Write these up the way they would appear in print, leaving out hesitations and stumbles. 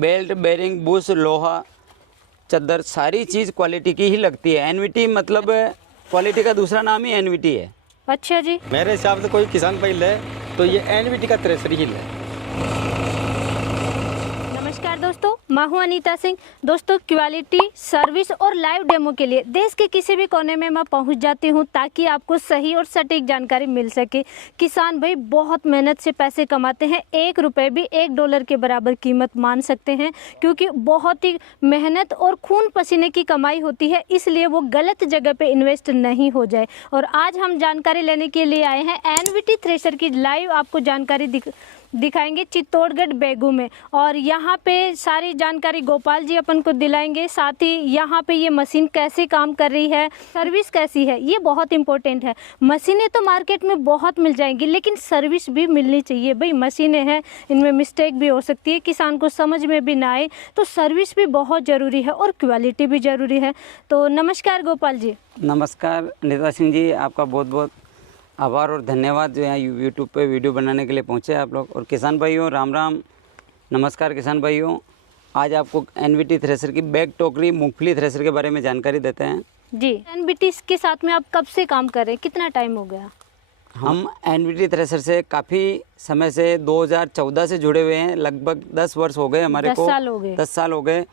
Belt, bearing, Bush, लोहा, चद्दर, सारी चीज़ क्वालिटी की ही लगती है। एनवीटी मतलब क्वालिटी का दूसरा नाम ही एनवीटी है। अच्छा जी। मेरे हिसाब से कोई किसान भाई ले तो ये एनवीटी का थ्रेशर ही ले। नमस्कार दोस्तों, मैं हूं अनीता सिंह। दोस्तों, क्वालिटी, सर्विस और लाइव डेमो के लिए देश के किसी भी कोने में मैं पहुंच जाती हूं ताकि आपको सही और सटीक जानकारी मिल सके। किसान भाई बहुत मेहनत से पैसे कमाते हैं, $1 भी $1 के बराबर कीमत मान सकते हैं, क्योंकि बहुत ही मेहनत और खून पसीने की कमाई होती है, इसलिए वो गलत जगह पे इन्वेस्ट नहीं हो जाए। और आज हम जानकारी लेने के लिए आए हैं एनवीटी थ्रेशर की लाइव आपको जानकारी दिखाएंगे चित्तौड़गढ़ बेगू में। और यहाँ पे सारी जानकारी गोपाल जी अपन को दिलाएंगे। साथ ही यहाँ पे ये मशीन कैसे काम कर रही है, सर्विस कैसी है, ये बहुत इंपॉर्टेंट है। मशीनें तो मार्केट में बहुत मिल जाएंगी, लेकिन सर्विस भी मिलनी चाहिए। भाई मशीनें हैं, इनमें मिस्टेक भी हो सकती है, किसान को समझ में भी ना आए, तो सर्विस भी बहुत ज़रूरी है और क्वालिटी भी ज़रूरी है। तो नमस्कार गोपाल जी। नमस्कार अनीता सिंह जी, आपका बहुत बहुत आभार और धन्यवाद जो यहाँ यूट्यूब पे वीडियो बनाने के लिए पहुँचे आप लोग। और किसान भाइयों राम राम, नमस्कार किसान भाइयों। आज आपको एनवीटी थ्रेशर की बैग टोकरी मूंगफली थ्रेशर के बारे में जानकारी देते हैं जी। एनवीटी के साथ में आप कब से काम कर रहे हैं, कितना टाइम हो गया? हम एनवीटी थ्रेशर से काफ़ी समय से 2014 से जुड़े हुए हैं। लगभग 10 वर्ष हो गए हमारे को। 10 साल हो गए। 10 साल हो गए।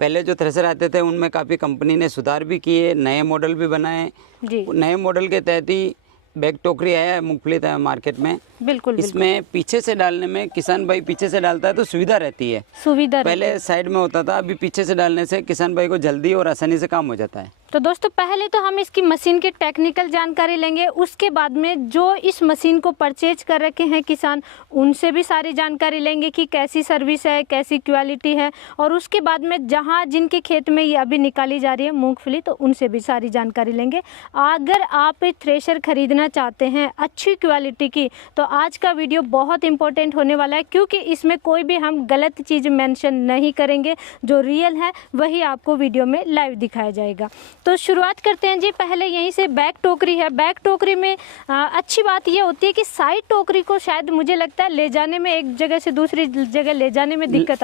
पहले जो थ्रेशर आते थे उनमें काफ़ी कंपनी ने सुधार भी किए, नए मॉडल भी बनाए जी। नए मॉडल के तहत ही बैग टोकरी आया है मूंगफली मार्केट में। बिल्कुल। इसमें पीछे से डालने में किसान भाई पीछे से डालता है तो सुविधा रहती है। पहले साइड में होता था, अभी पीछे से डालने से किसान भाई को जल्दी और आसानी से काम हो जाता है। तो दोस्तों, पहले तो हम इसकी मशीन की टेक्निकल जानकारी लेंगे, उसके बाद में जो इस मशीन को परचेज कर रखे हैं किसान, उनसे भी सारी जानकारी लेंगे कि कैसी सर्विस है, कैसी क्वालिटी है। और उसके बाद में जहां जिनके खेत में ये अभी निकाली जा रही है मूंगफली, तो उनसे भी सारी जानकारी लेंगे। अगर आप थ्रेशर खरीदना चाहते हैं अच्छी क्वालिटी की, तो आज का वीडियो बहुत इंपॉर्टेंट होने वाला है, क्योंकि इसमें कोई भी हम गलत चीज़ मेंशन नहीं करेंगे। जो रियल है वही आपको वीडियो में लाइव दिखाया जाएगा। तो शुरुआत करते हैं जी। पहले यहीं से बैग टोकरी है। बैग टोकरी में अच्छी बात ये होती है कि साइड टोकरी को शायद मुझे लगता है ले जाने में, एक जगह से दूसरी जगह ले जाने में दिक्कत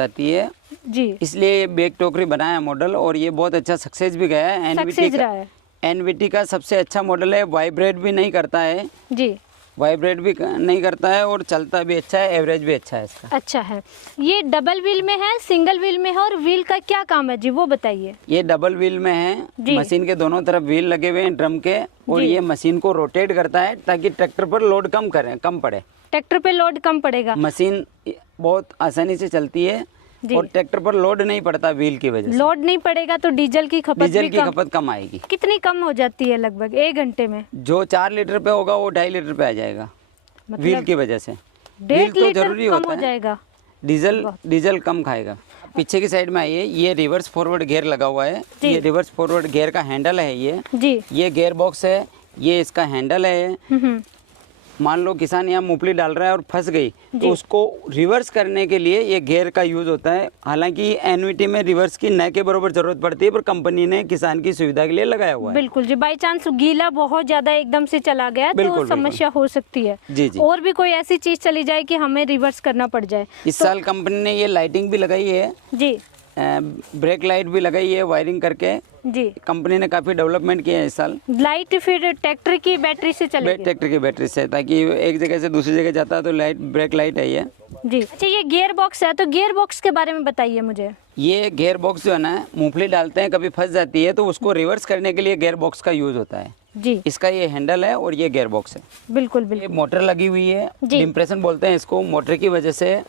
आती है जी। इसलिए ये बैग टोकरी बनाया मॉडल, और ये बहुत अच्छा सक्सेस भी गया है। एनवीटी का सबसे अच्छा मॉडल है। वाइब्रेट भी नहीं करता है जी, वाइब्रेट भी नहीं करता है, और चलता भी अच्छा है, एवरेज भी अच्छा है इसका। अच्छा है। ये डबल व्हील में है, सिंगल व्हील में है, और व्हील का क्या काम है जी वो बताइए। ये डबल व्हील में है। मशीन के दोनों तरफ व्हील लगे हुए हैं ड्रम के, और ये मशीन को रोटेट करता है ताकि ट्रैक्टर पर लोड कम पड़े। ट्रैक्टर पे लोड कम पड़ेगा। मशीन बहुत आसानी से चलती है और ट्रैक्टर पर लोड नहीं पड़ता। व्हील की वजह से लोड नहीं पड़ेगा तो डीजल की खपत कम आएगी। कितनी कम हो जाती है? लगभग 1 घंटे में जो 4 लीटर पे होगा वो 2.5 लीटर पे आ जाएगा। मतलब व्हील की वजह से 1.5 लीटर जरूरी होता है। जाएगा। डीजल कम खाएगा। पीछे की साइड में आइए, ये रिवर्स फॉरवर्ड गियर लगा हुआ है। ये रिवर्स फॉरवर्ड गियर का हैंडल है ये जी। ये गियर बॉक्स है, ये इसका हैंडल है। मान लो किसान यहाँ मूंगफली डाल रहा है और फंस गई, तो उसको रिवर्स करने के लिए ये गियर का यूज होता है। हालांकि एनवीटी में रिवर्स की न के बराबर जरूरत पड़ती है, पर कंपनी ने किसान की सुविधा के लिए लगाया हुआ है। बिल्कुल जी। बाई चांस गीला बहुत ज्यादा एकदम से चला गया तो समस्या हो सकती है जी। और भी कोई ऐसी चीज चली जाए कि हमें रिवर्स करना पड़ जाए। इस साल कंपनी ने ये लाइटिंग भी लगाई है जी, ब्रेक लाइट भी लगाई है वायरिंग करके जी। कंपनी ने काफी डेवलपमेंट किया है इस साल। लाइट फिर ट्रैक्टर की बैटरी से चलेगी? ट्रैक्टर की बैटरी से, ताकि एक जगह से दूसरी जगह जाता है तो लाइट, ब्रेक लाइट है ये जी। अच्छा, ये गियर बॉक्स है, तो गियर बॉक्स के बारे में बताइए मुझे। ये गियर बॉक्स जो है ना, मूंगफली डालते हैं कभी फंस जाती है तो उसको रिवर्स करने के लिए गियर बॉक्स का यूज होता है जी। इसका ये हैंडल है और ये गियर बॉक्स है। बिल्कुल बिल्कुल। ये मोटर लगी हुई है, डिम्प्रेशन बोलते हैं इसको। मोटर की वजह से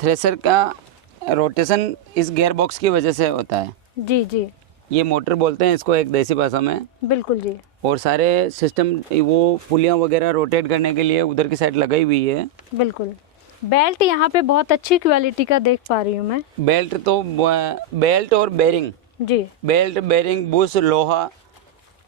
थ्रेशर का रोटेशन इस गियर बॉक्स की वजह से होता है जी जी। ये मोटर बोलते हैं इसको एक देसी भाषा में। बिल्कुल जी। और सारे सिस्टम वो पुलियाँ वगैरह रोटेट करने के लिए उधर की साइड लगाई हुई है। बिल्कुल। बेल्ट यहाँ पे बहुत अच्छी क्वालिटी का देख पा रही हूँ मैं। बेल्ट और बेरिंग जी। बेल्ट, बेरिंग, बुश, लोहा,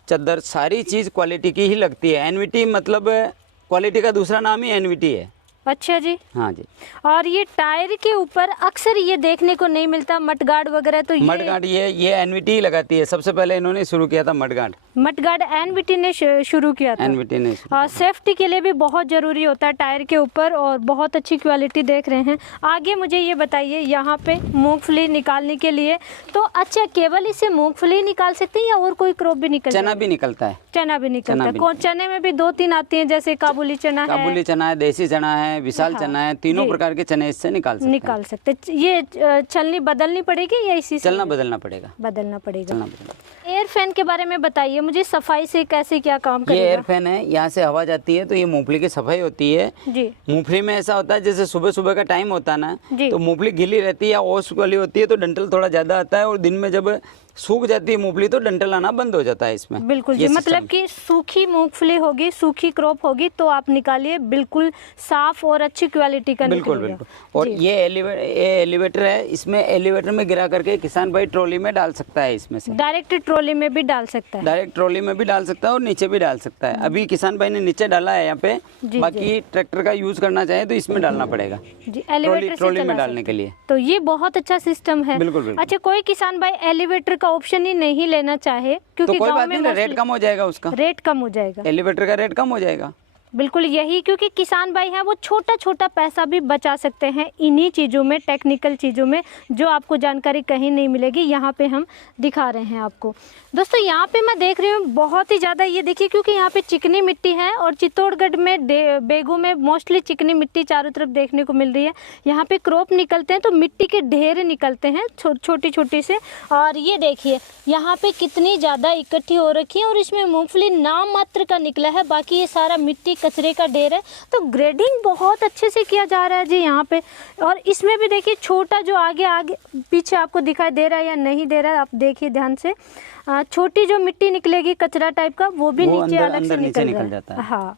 चद्दर, सारी चीज़ क्वालिटी की ही लगती है। एनवीटी मतलब क्वालिटी का दूसरा नाम ही एनवीटी है अच्छा जी। हाँ जी। और ये टायर के ऊपर अक्सर ये देखने को नहीं मिलता मडगार्ड वगैरह, तो मडगार्ड ये एनवीटी लगाती है। सबसे पहले इन्होंने शुरू किया था मडगार्ड एनवीटी ने शुरू किया था। एनवीटी ने सेफ्टी के लिए भी बहुत ज़रूरी होता है टायर के ऊपर, और बहुत अच्छी क्वालिटी देख रहे हैं। आगे मुझे ये बताइए, यहाँ पे मूंगफली निकालने के लिए तो अच्छा केवल इसे मूंगफली निकाल सकते हैं या और कोई क्रॉप भी निकल? चना भी निकलता है। चना भी निकलता है। कौन चने में भी 2-3 आती हैं, जैसे काबुली चना है, काबुली चना है, देसी चना है, विशाल चना है, तीनों प्रकार के चने इससे निकाल सकते हैं। ये चलनी बदलनी पड़ेगी या इसी से? चलना बदलना पड़ेगा। बदलना पड़ेगा। एयर फैन के बारे में बताइए मुझे, सफाई से कैसे क्या काम करेगा? ये एयर फैन है, यहाँ से हवा जाती है तो ये मूंगफली की सफाई होती है जी। मूंगफली में ऐसा होता है जैसे सुबह सुबह का टाइम होता है ना, तो मूंगफली गीली रहती है या ओस वाली होती है तो डंठल थोड़ा ज्यादा आता है, और दिन में जब सूख जाती है मूंगफली तो डंठल आना बंद हो जाता है इसमें। बिल्कुल जी, मतलब कि सूखी मूंगफली होगी, सूखी क्रॉप होगी तो आप निकालिए, बिल्कुल साफ और अच्छी क्वालिटी का बिल्कुल बिल्कुल। और ये एलिवेटर है, इसमें एलिवेटर में गिरा करके किसान भाई ट्रॉली में डाल सकता है। इसमें से डायरेक्ट ट्रॉली में भी डाल सकता है। डायरेक्ट ट्रॉली में भी डाल सकता है और नीचे भी डाल सकता है। अभी किसान भाई ने नीचे डाला है यहाँ पे, बाकी ट्रैक्टर का यूज करना चाहे तो इसमें डालना पड़ेगा जी, एलिवेटर से ट्रॉली में डालने के लिए। तो ये बहुत अच्छा सिस्टम है। बिल्कुल। अच्छा, कोई किसान भाई एलिवेटर का ऑप्शन ही नहीं लेना चाहे क्योंकि तो कोई गांव बात में नहीं, रेट कम हो जाएगा उसका। रेट कम हो जाएगा, एलिवेटर का रेट कम हो जाएगा। बिल्कुल यही, क्योंकि किसान भाई हैं वो छोटा छोटा पैसा भी बचा सकते हैं इन्हीं चीज़ों में, टेक्निकल चीज़ों में, जो आपको जानकारी कहीं नहीं मिलेगी। यहाँ पे हम दिखा रहे हैं आपको। दोस्तों यहाँ पे मैं देख रही हूँ बहुत ही ज़्यादा, ये देखिए क्योंकि यहाँ पे चिकनी मिट्टी है और चित्तौड़गढ़ में बेगों में मोस्टली चिकनी मिट्टी चारों तरफ देखने को मिल रही है। यहाँ पे क्रॉप निकलते हैं तो मिट्टी के ढेर निकलते हैं छोटी छोटी से, और ये देखिए यहाँ पे कितनी ज़्यादा इकट्ठी हो रखी है और इसमें मूँगफली नाम मात्र का निकला है, बाकी ये सारा मिट्टी कचरे का ढेर है। तो ग्रेडिंग बहुत अच्छे से किया जा रहा है जी यहाँ पे। और इसमें भी देखिए छोटा जो आगे पीछे आपको दिखाई दे रहा है या नहीं दे रहा है, आप देखिए ध्यान से, छोटी जो मिट्टी निकलेगी कचरा टाइप का वो भी नीचे अलग से निकल जाता है। हाँ,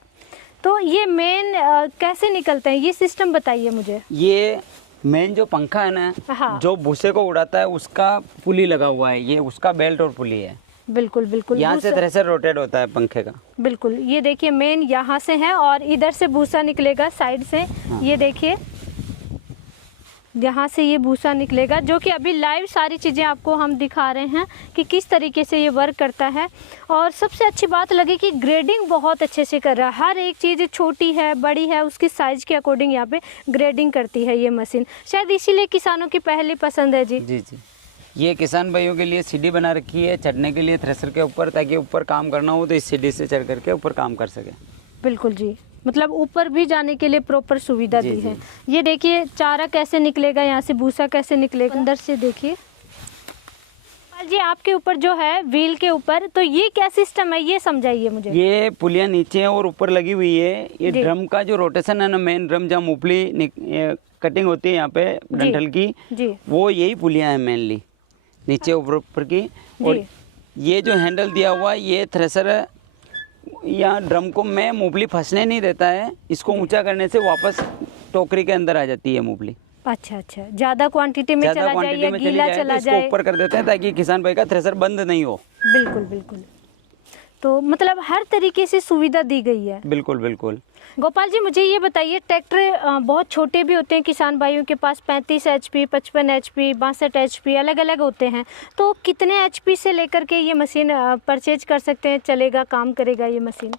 तो ये मेन कैसे निकलते हैं ये सिस्टम बताइए मुझे। ये मेन जो पंखा है ना, हाँ। जो भूसे को उड़ाता है उसका पुली लगा हुआ है, ये उसका बेल्ट और पुली है। बिल्कुल बिल्कुल, यहाँ से थ्रेशर रोटेट होता है पंखे का। बिल्कुल, ये देखिए मेन यहाँ से है और इधर से भूसा निकलेगा साइड से। हाँ। ये देखिए यहाँ से ये भूसा निकलेगा, जो कि अभी लाइव सारी चीज़ें आपको हम दिखा रहे हैं कि किस तरीके से ये वर्क करता है। और सबसे अच्छी बात लगी कि ग्रेडिंग बहुत अच्छे से कर रहा है, हर एक चीज़ छोटी है बड़ी है उसकी साइज़ के अकॉर्डिंग यहाँ पे ग्रेडिंग करती है ये मशीन। शायद इसीलिए किसानों की पहली पसंद है जी। जी जी, ये किसान भाइयों के लिए सीढ़ी बना रखी है चढ़ने के लिए थ्रेशर के ऊपर, ताकि ऊपर काम करना हो तो इस सीढ़ी से चढ़ करके ऊपर काम कर सके। बिल्कुल जी, मतलब ऊपर भी जाने के लिए प्रॉपर सुविधा दी है। ये देखिए चारा कैसे निकलेगा, यहाँ से भूसा कैसे निकलेगा, अंदर से देखिए जी आपके ऊपर जो है व्हील के ऊपर, तो ये क्या सिस्टम है ये समझाइए मुझे। ये पुलियाँ नीचे और ऊपर लगी हुई है। ये ड्रम का जो रोटेशन है ना, मेन ड्रम जहाँ मूंगफली कटिंग होती है यहाँ पे डंठल की, वो यही पुलियाँ हैं मेनली, नीचे ऊपर की। और ये जो हैंडल दिया हुआ है ये थ्रेशर या ड्रम को में मूंगफली फंसने नहीं देता है, इसको ऊंचा करने से वापस टोकरी के अंदर आ जाती है मूंगफली। अच्छा, ज्यादा क्वांटिटी में चला जाए या गीला चला जाए, ऊपर कर देते हैं ताकि किसान भाई का थ्रेशर बंद नहीं हो। बिल्कुल बिल्कुल, तो मतलब हर तरीके से सुविधा दी गई है। बिल्कुल बिल्कुल। गोपाल जी मुझे ये बताइए, ट्रैक्टर बहुत छोटे भी होते हैं किसान भाइयों के पास, 35 HP, 55 HP, 62 HP अलग अलग होते हैं, तो कितने HP से लेकर के ये मशीन परचेज कर सकते हैं, चलेगा काम करेगा ये मशीन?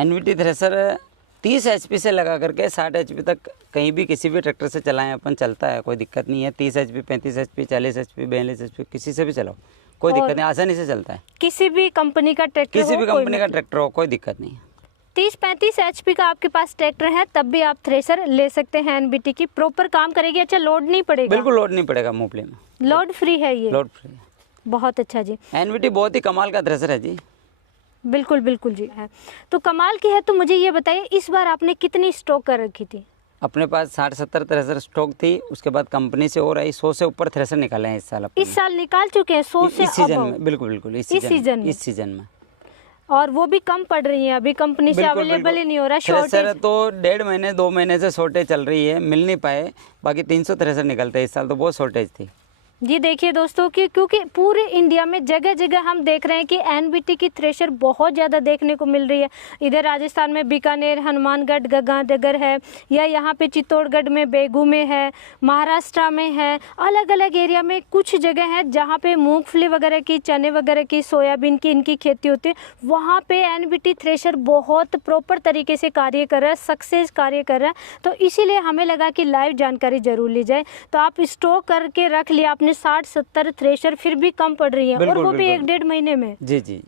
एनवीटी थ्रेशर 30 HP से लगा करके 60 HP तक कहीं भी किसी भी ट्रैक्टर से चलाएं अपन, चलता है, कोई दिक्कत नहीं है। 30 HP, 35 HP, 40 HP, 42 HP किसी से भी चलाओ, कोई दिक्कत नहीं, आसानी से चलता है। किसी भी कंपनी का ट्रैक्टर, किसी भी कंपनी का ट्रैक्टर हो, कोई दिक्कत नहीं है। 30-35 HP का आपके पास ट्रैक्टर है तब भी आप थ्रेशर ले सकते हैं एनबीटी की, प्रॉपर काम करेगी। अच्छा, लोड नहीं पड़ेगा? बिल्कुल लोड नहीं पड़ेगा मूंगफली में, लोड फ्री है ये, लोड फ्री है। बहुत अच्छा जी, एनबीटी बहुत ही कमाल का थ्रेशर है जी। बिल्कुल बिल्कुल जी है, तो कमाल की है। तो मुझे ये बताइए इस बार आपने कितनी स्टॉक कर रखी थी? अपने पास 60-70 थ्रेशर स्टॉक थी, उसके बाद कंपनी से और आई 100 से ऊपर थ्रेशर निकाले हैं इस साल। इस साल निकाल चुके हैं 100 से? इस सीजन में, बिल्कुल बिल्कुल, इस सीजन में। और वो भी कम पड़ रही है, अभी कंपनी से अवेलेबल ही नहीं हो रहा। थ्रेशर तो 1.5 महीने 2 महीने से शॉर्टेज चल रही है, मिल नहीं पाए, बाकी 300 थ्रेशर निकलते हैं इस साल, तो बहुत शॉर्टेज थी। जी देखिए दोस्तों कि क्योंकि पूरे इंडिया में जगह जगह हम देख रहे हैं कि एनबीटी की थ्रेशर बहुत ज़्यादा देखने को मिल रही है। इधर राजस्थान में बीकानेर, हनुमानगढ़, गंगानगर है, या यहाँ पे चित्तौड़गढ़ में बेगू में है, महाराष्ट्र में है, अलग अलग एरिया में कुछ जगह है जहाँ पे मूंगफली वगैरह की, चने वगैरह की, सोयाबीन की इनकी खेती होती है। वहाँ पे एनबीटी थ्रेशर बहुत प्रॉपर तरीके से कार्य कर रहा है, सक्सेस कार्य कर रहा है। तो इसीलिए हमें लगा कि लाइव जानकारी जरूर ली जाए। तो आप स्टॉक करके रख लिया आपने 60-70 थ्रेशर, फिर भी कम पड़ रही है, और वो भी 1-1.5 महीने में। जी जी।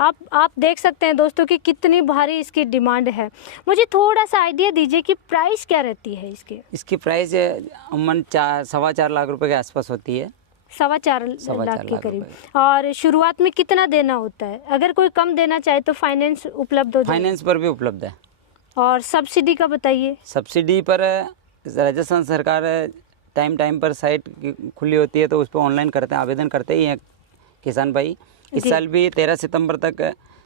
आप देख सकते हैं दोस्तों कि कितनी भारी इसकी डिमांड है। मुझे थोड़ा सा आइडिया दीजिए कि प्राइस क्या रहती है इसकी? इसकी प्राइस अमूमन 4.25 लाख रुपए के आसपास होती है। 4.25 लाख के करीब। और शुरुआत में कितना देना होता है? अगर कोई कम देना चाहे तो फाइनेंस उपलब्ध हो जाए? फाइनेंस पर भी उपलब्ध है। और सब्सिडी का बताइए। सब्सिडी पर राजस्थान सरकार टाइम पर साइट खुली होती है तो उस पर ऑनलाइन करते हैं, आवेदन करते ही हैं किसान भाई। इस साल भी 13 सितंबर तक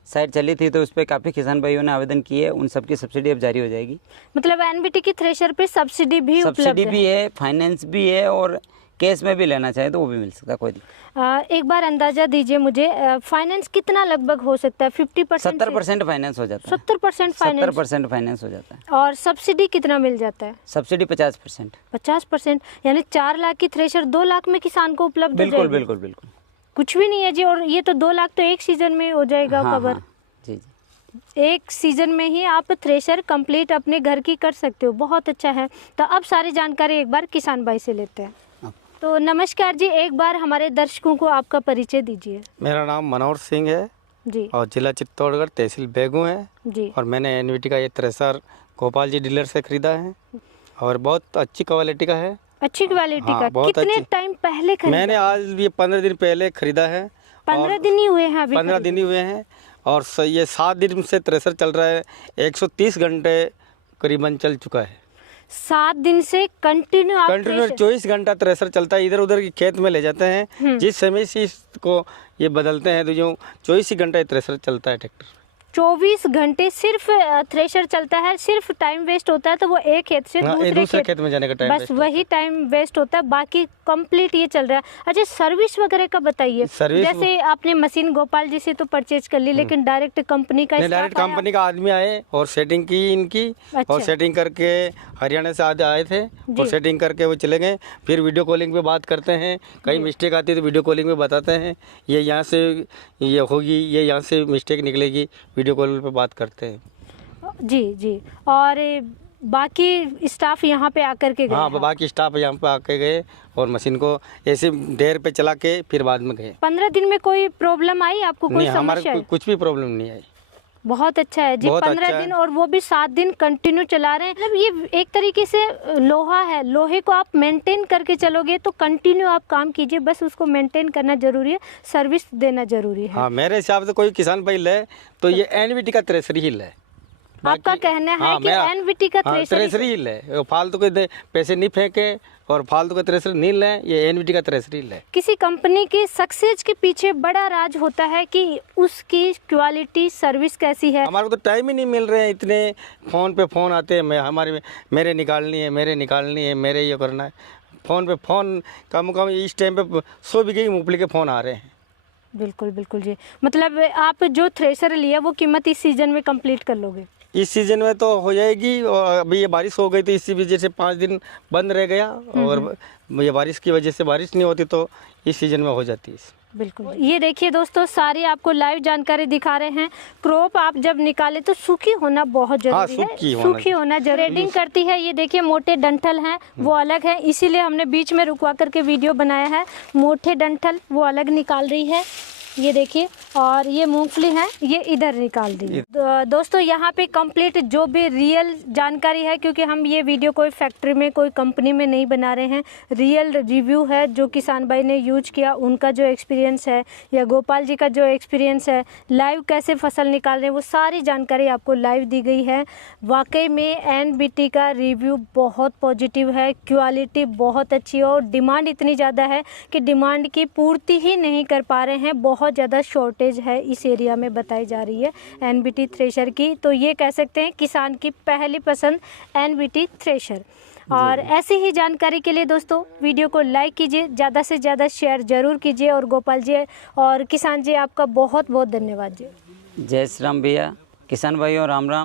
साइट चली थी तो उस पर काफ़ी किसान भाइयों ने आवेदन किए, उन सबकी सब्सिडी अब जारी हो जाएगी। मतलब एनबीटी की थ्रेशर पे सब्सिडी भी उपलब्ध है? सब्सिडी भी है, फाइनेंस भी है, और कैश में भी लेना चाहे तो वो भी मिल सकता है, कोई दिक्कत। एक बार अंदाजा दीजिए मुझे, फाइनेंस कितना लगभग हो सकता है? 50%? 70% फाइनेंस हो जाता है। 70% फाइनेंस? 70% फाइनेंस हो जाता है। और सब्सिडी कितना मिल जाता है? सब्सिडी 50%। 50%, यानी 4 लाख की थ्रेशर 2 लाख में किसान को उपलब्ध हो बिल्कुल जाएगी? बिल्कुल बिल्कुल। कुछ भी नहीं है जी। और ये तो 2 लाख तो एक सीजन में हो जाएगा कवर। हाँ, जी जी। एक सीजन में ही आप थ्रेशर कंप्लीट अपने घर की कर सकते हो। बहुत अच्छा है। तो अब सारी जानकारी एक बार किसान भाई से लेते हैं। तो नमस्कार जी, एक बार हमारे दर्शकों को आपका परिचय दीजिए। मेरा नाम मनोहर सिंह है जी। और जिला चित्तौड़गढ़, तहसील बेगू है जी। और मैंने एनवीटी का ये थ्रेशर गोपाल जी डीलर से खरीदा है और बहुत अच्छी क्वालिटी का है। अच्छी क्वालिटी हाँ, का? बहुत कितने अच्छी। टाइम पहले खरीदा? मैंने आज ये 15 दिन पहले खरीदा है। 15 दिन ही हुए हैं अभी? 15 दिन ही हुए हैं। और ये 7 दिन से थ्रेशर चल रहा है, 130 घंटे करीबन चल चुका है। 7 दिन से कंटिन्यू 24 घंटा थ्रेशर चलता है। इधर उधर की खेत में ले जाते हैं, जिस समय से इसको ये बदलते हैं तो जो 24 ही घंटा थ्रेशर चलता है ट्रैक्टर। 24 घंटे सिर्फ थ्रेशर चलता है? सिर्फ टाइम वेस्ट होता है तो वो एक खेत से दूसरे खेत में जाने का टाइम, बस वही टाइम वेस्ट होता है, बाकी कंप्लीट ये चल रहा है। अच्छा, सर्विस वगैरह का बताइए। जैसे आपने मशीन गोपाल जी से तो परचेज कर ली, लेकिन डायरेक्ट कंपनी का डायरेक्ट कंपनी का आदमी आए और सेटिंग की इनकी। अच्छा। और सेटिंग करके हरियाणा से आए थे और सेटिंग करके वो चले गए। फिर वीडियो कॉलिंग पे बात करते हैं, कहीं मिस्टेक आती है तो वीडियो कॉलिंग में बताते हैं, ये यहाँ से ये होगी, ये यहाँ से मिस्टेक निकलेगी, वीडियो कॉल पे बात करते हैं। जी जी। और बाकी स्टाफ यहाँ पे आकर के गए? हाँ, बाकी स्टाफ यहाँ पे आके गए और मशीन को ऐसे देर पे चला के फिर बाद में गए। 15 दिन में कोई प्रॉब्लम आई आपको? कोई समस्या? हमारे कुछ भी प्रॉब्लम नहीं आई। बहुत अच्छा है जी। 15 दिन और वो भी 7 दिन कंटिन्यू चला रहे हैं। मतलब ये एक तरीके से लोहा है, लोहे को आप मेंटेन करके चलोगे तो कंटिन्यू आप काम कीजिए, बस उसको मेंटेन करना जरूरी है, सर्विस देना जरूरी है। हाँ, मेरे हिसाब से कोई किसान भाई ले तो ये एनवीटी का थ्रेशर ही ले। आपका कहना है कि एनवीटी का थ्रेशर ही ले, फालतू के पैसे नहीं फेंके और फालतू का थ्रेशर नहीं ले, ये एनवीटी का थ्रेशर ही ले। किसी कंपनी के सक्सेस के पीछे बड़ा राज होता है कि उसकी क्वालिटी सर्विस कैसी है। हमारे को तो टाइम ही नहीं मिल रहे हैं, इतने फ़ोन पे फ़ोन आते हैं, मेरे निकालनी है, मेरे ये करना है। फ़ोन पे फ़ोन कम इस टाइम पे 100 बीघे की मूंगफली के फ़ोन आ रहे हैं। बिल्कुल बिल्कुल जी। मतलब आप जो थ्रेशर लिया वो कीमत इस सीजन में कंप्लीट कर लोगे? इस सीजन में तो हो जाएगी, और अभी ये बारिश हो गई तो इसी वजह से 5 दिन बंद रह गया, और ये बारिश की वजह से बारिश नहीं होती तो इस सीजन में हो जाती है। बिल्कुल। ये देखिए दोस्तों, सारी आपको लाइव जानकारी दिखा रहे हैं। क्रॉप आप जब निकाले तो सूखी होना बहुत जरूरी है, सूखी होना जरूरी। रेडिंग करती है, ये देखिए मोटे डंठल हैं वो अलग है, इसीलिए हमने बीच में रुकवा करके वीडियो बनाया है। मोटे डंठल वो अलग निकाल रही है, ये देखिए। और ये मूंगफली है, ये इधर निकाल दी। दोस्तों यहाँ पे कंप्लीट जो भी रियल जानकारी है, क्योंकि हम ये वीडियो कोई फैक्ट्री में कोई कंपनी में नहीं बना रहे हैं, रियल रिव्यू है जो किसान भाई ने यूज किया, उनका जो एक्सपीरियंस है या गोपाल जी का जो एक्सपीरियंस है, लाइव कैसे फसल निकाल रहे हैं, वो सारी जानकारी आपको लाइव दी गई है। वाकई में एनबीटी का रिव्यू बहुत पॉजिटिव है, क्वालिटी बहुत अच्छी है और डिमांड इतनी ज़्यादा है कि डिमांड की पूर्ति ही नहीं कर पा रहे हैं। बहुत ज़्यादा शॉर्टेज है इस एरिया में बताई जा रही है एनबीटी थ्रेशर की। तो ये कह सकते हैं किसान की पहली पसंद एनबीटी थ्रेशर। और ऐसी ही जानकारी के लिए दोस्तों वीडियो को लाइक कीजिए, ज़्यादा से ज़्यादा शेयर जरूर कीजिए। और गोपाल जी और किसान जी आपका बहुत बहुत धन्यवाद जी। जय श्री राम भैया, किसान भाइयों राम राम।